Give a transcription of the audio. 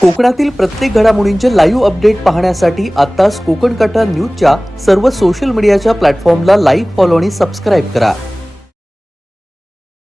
कोकणातील प्रत्येक घडामोडींचे लाईव्ह अपडेट पाहण्यासाठी आताच कोकण कटा न्यूजच्या सर्व सोशल मीडियाच्या प्लॅटफॉर्मला लाईक, फॉलो आणि सबस्क्राईब करा.